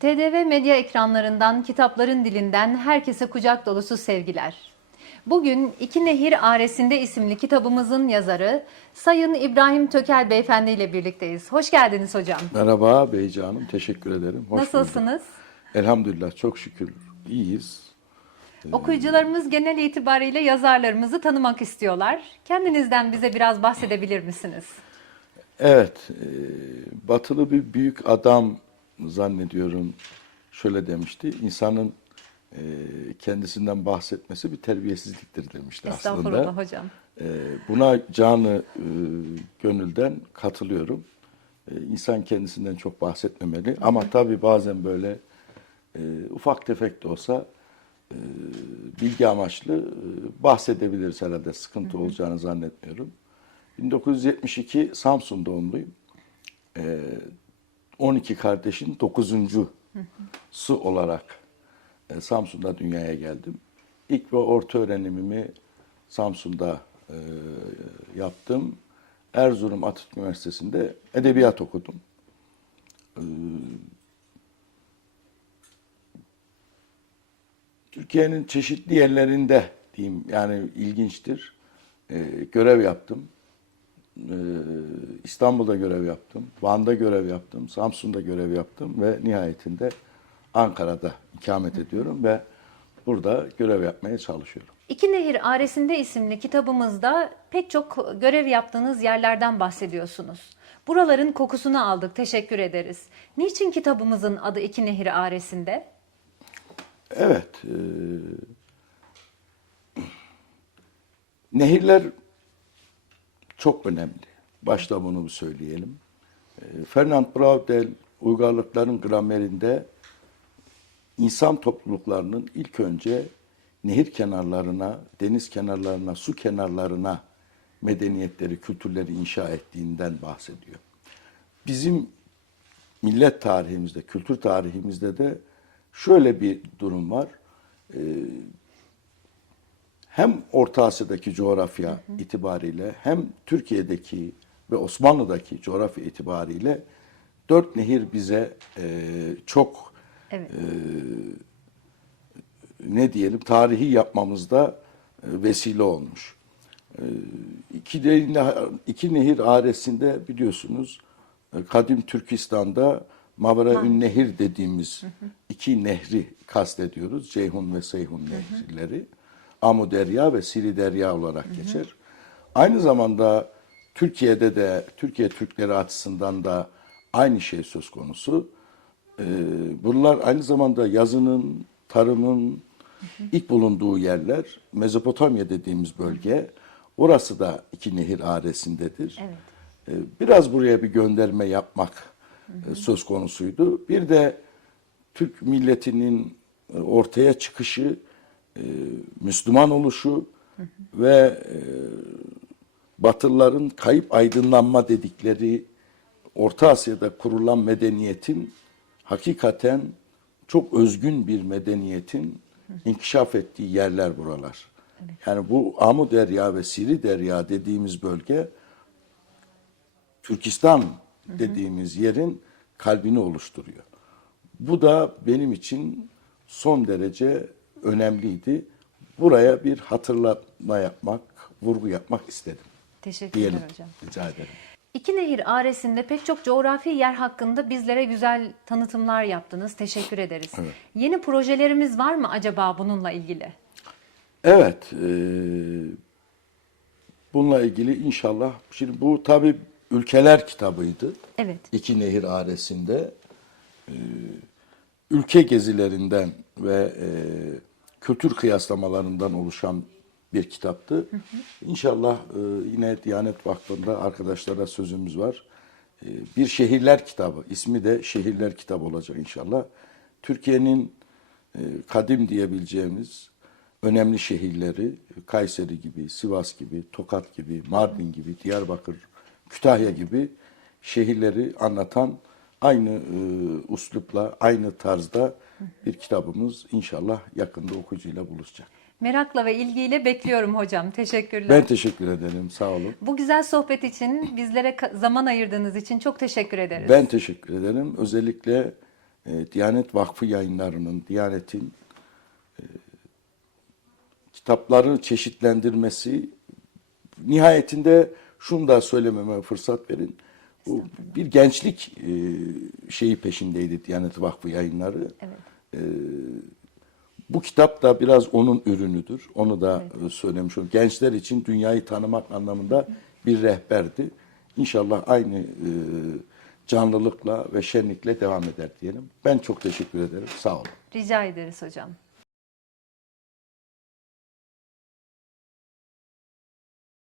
TDV medya ekranlarından, kitapların dilinden herkese kucak dolusu sevgiler. Bugün İki Nehir Aresinde isimli kitabımızın yazarı Sayın İbrahim Tökel Beyefendi ile birlikteyiz. Hoş geldiniz hocam. Merhaba Beyci Hanım, teşekkür ederim. Hoş bulduk. Nasılsınız? Elhamdülillah, çok şükür iyiyiz. Okuyucularımız genel itibariyle yazarlarımızı tanımak istiyorlar. Kendinizden bize biraz bahsedebilir misiniz? Evet, e, batılı bir büyük adam zannediyorum şöyle demişti. İnsanın e, kendisinden bahsetmesi bir terbiyesizliktir demişti Estağfurullah aslında. hocam. E, buna canı e, gönülden katılıyorum. E, insan kendisinden çok bahsetmemeli. Ama tabii bazen böyle e, ufak tefek de olsa e, bilgi amaçlı e, bahsedebiliriz herhalde. Sıkıntı olacağını zannetmiyorum. 1972 Samsun doğumluyum. E, 12 kardeşin 9. su olarak e, Samsun'da dünyaya geldim. İlk ve orta öğrenimimi Samsun'da e, yaptım. Erzurum Atatürk Üniversitesi'nde edebiyat okudum. E, Türkiye'nin çeşitli yerlerinde diyeyim yani ilginçtir. E, görev yaptım. E, İstanbul'da görev yaptım. Van'da görev yaptım. Samsun'da görev yaptım ve nihayetinde Ankara'da ikamet ediyorum ve burada görev yapmaya çalışıyorum. İki Nehir Aresinde isimli kitabımızda pek çok görev yaptığınız yerlerden bahsediyorsunuz. Buraların kokusunu aldık, teşekkür ederiz. Niçin kitabımızın adı İki Nehir Aresinde? Evet. e, nehirler çok önemli. Başta bunu söyleyelim. E, Fernand Braudel uygarlıkların gramerinde insan topluluklarının ilk önce nehir kenarlarına, deniz kenarlarına, su kenarlarına medeniyetleri, kültürleri inşa ettiğinden bahsediyor. Bizim millet tarihimizde, kültür tarihimizde de şöyle bir durum var. Hem Orta Asya'daki coğrafya itibariyle hem Türkiye'deki ve Osmanlı'daki coğrafya itibariyle dört nehir bize e, çok Evet. ne diyelim tarihi yapmamızda e, vesile olmuş. E, İki, iki nehir aresinde biliyorsunuz e, kadim Türkistan'da Mavra Ün Nehir dediğimiz iki nehri kastediyoruz. Ceyhun ve Seyhun nehirleri. Amu Derya ve Siri Derya olarak geçer. Aynı zamanda Türkiye'de de Türkiye Türkleri açısından da aynı şey söz konusu. Ee, bunlar aynı zamanda yazının, tarımın ilk bulunduğu yerler. Mezopotamya dediğimiz bölge. Orası da iki nehir aresindedir. Evet. Ee, Biraz buraya bir gönderme yapmak e, söz konusuydu. Bir de Türk milletinin e, ortaya çıkışı, e, Müslüman oluşu ve e, Batılıların kayıp aydınlanma dedikleri Orta Asya'da kurulan medeniyetin hakikaten çok özgün bir medeniyetin inkişaf ettiği yerler buralar. Yani bu Amu Derya ve Siri Derya dediğimiz bölge Türkistan dediğimiz yerin kalbini oluşturuyor. Bu da benim için son derece önemliydi. Buraya bir hatırlatma yapmak, vurgu yapmak istedim. Teşekkürler Diyelim. hocam. Rica ederim. İki Nehir Aresinde pek çok coğrafi yer hakkında bizlere güzel tanıtımlar yaptınız. Teşekkür ederiz. Evet. Yeni projelerimiz var mı acaba bununla ilgili? Evet, e, bununla ilgili inşallah, şimdi bu tabi ülkeler kitabıydı. Evet. İki Nehir Aresinde e, ülke gezilerinden ve e, kültür kıyaslamalarından oluşan bir kitaptı. İnşallah e, yine Diyanet Vakfı'nda arkadaşlara sözümüz var. E, bir şehirler kitabı, ismi de şehirler kitabı olacak inşallah. Türkiye'nin e, kadim diyebileceğimiz önemli şehirleri Kayseri gibi, Sivas gibi, Tokat gibi, Mardin gibi, Diyarbakır, Kütahya gibi şehirleri anlatan aynı e, uslupla, aynı tarzda bir kitabımız inşallah yakında okuyucuyla buluşacak. Merakla ve ilgiyle bekliyorum hocam. Teşekkürler. Ben teşekkür ederim. Sağ olun. Bu güzel sohbet için bizlere zaman ayırdığınız için çok teşekkür ederiz. Ben teşekkür ederim. Özellikle e, Diyanet Vakfı yayınlarının, Diyanet'in e, kitapları çeşitlendirmesi nihayetinde şunu da söylememe fırsat verin. Bu bir gençlik e, şeyi peşindeydi Diyanet Vakfı yayınları. Evet. Bu kitap da biraz onun ürünüdür. Onu da e, söylemiş olayım. Gençler için dünyayı tanımak anlamında bir rehberdi. İnşallah aynı e, canlılıkla ve şenlikle devam eder diyelim. Ben çok teşekkür ederim. Sağ olun. Rica ederiz hocam.